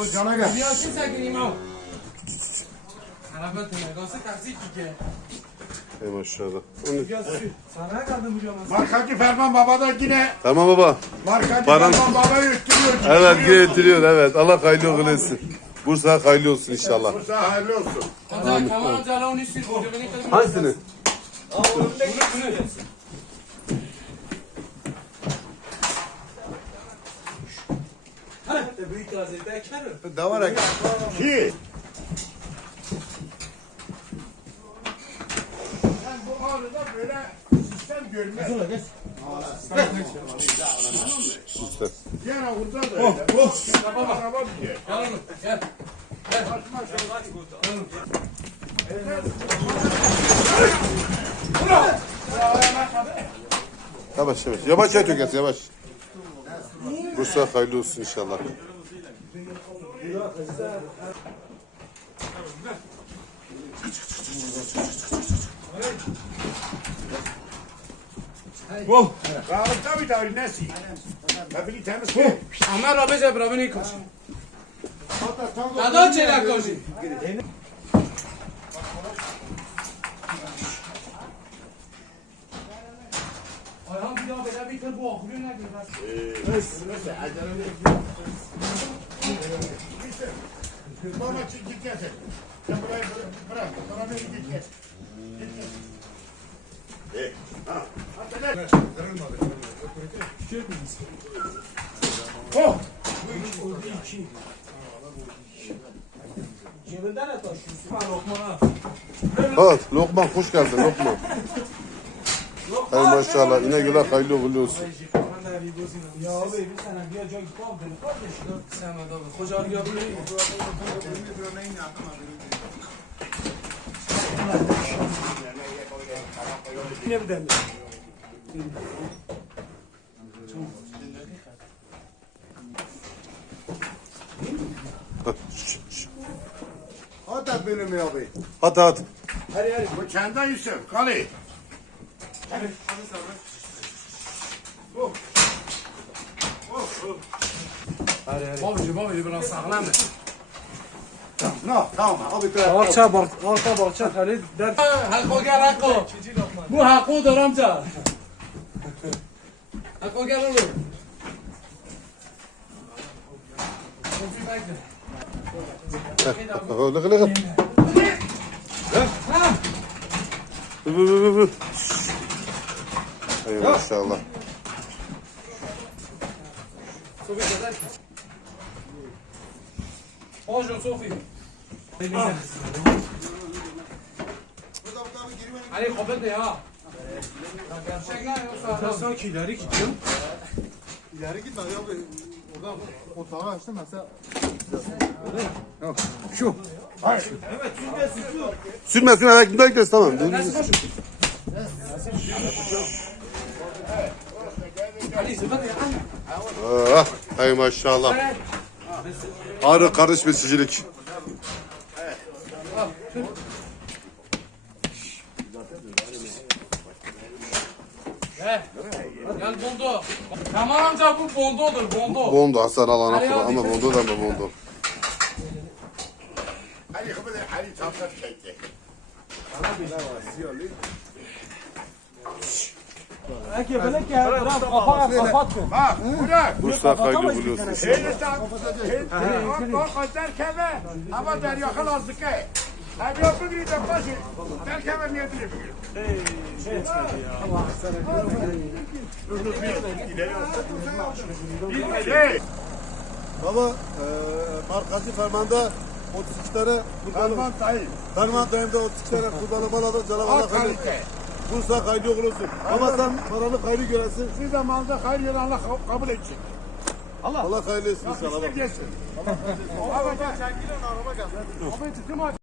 O cana gel. Biliyorsun sen ki imam. Araba tene. Nasıl taksi ki? Ey maşallah. Onu... Sana kaldım hocam. Markacı Ferman Baba da yine Tamam baba. Markacı Baran- Ferman Baba'yı öttürüyor. Evet getiriyor evet. Allah hayırlı etsin. Bursa hayırlı olsun inşallah. Bursa hayırlı olsun. Amca Kamal amca onu beni kızım. Hangisini? Büyük gazete kenar. Davara gel. Ki. Sen bu ağrıda böyle sistem görmez. İşte. Diğer ağırda da öyle. Araba araba diye. Gel oğlum gel. Yavaş yavaş. Yavaş ya töket yavaş. Bursa hayırlı olsun inşallah. Ağırda bir tane nesi? Tabii temiz ki. Ama Rabbe cep Rabbe ne koşu. Dada çelak koşu. Ayhan bir daha böyle bir tır bu akılıyor ne diyor? Baba çık git getir. Sen burayı bırak. Bırak. Bana bir git getir. Git getir. Eh, ha. Hadi gel. Oh! Cebinden ne taşıyorsun? Ha. Evet Lokman hoş geldin Lokman. Hay maşallah İnegöl'e hayırlı uğurlu olsun. Ya abi bir sene bir acayip kaldın. Kardeşim. Sen adam. Hoca arıyor böyle. Ne bir demir. Hadi benim abi. Hadi hadi. Bu çanda Yusuf. Kali. Babacı babacı biraz sağlam. No, tamam. Abi Bahçe bak, arka bahçe tali der. Hakko gel Hakko. Bu Hakko'dur amca. Hakko gel oğlum. Lıkı lıkı. Vı vı vı vı. Hay maşallah. Bonjour Sophie. Ali kopet de ya. Gerçek lan yoksa. Sanki ileri gidiyorum. İleri gitme ya abi. Oradan otağı açtım mesela. Şu. Sürme sürme evet gidiyor gidiyoruz tamam. Ya. Ah, hay maşallah. Ağrı kardeş besicilik. Gel. Gel bondo. Tamam amca bu bondodur bondo. Bondo Hasan Allah'ına kulu ama bondo da mı bondo? Ali kıbıdı. Ali çanta çekti. Böyle ki biraz kafa kapat. Bak, bırak. Bursa kadar keme. Ama der yakın azdık he. Abi yapı gibi de başı. Der keme niye diye bugün. Şey. Baba e, markacı fermanda 32 tane kurbanı Kalman dayı. Ferman dayımda 32 tane kurbanı bana da Cenab-ı Al Allah hayırlı. kalite. Bursa hayırlı olsun. Ama sen paranı hayırlı göresin. Bir zamanda hayır yeri Allah kabul edecek. Allah hayırlı etsin inşallah. İster gelsin. Ama gel. Sen gidin araba gel. Abi tıkım aç.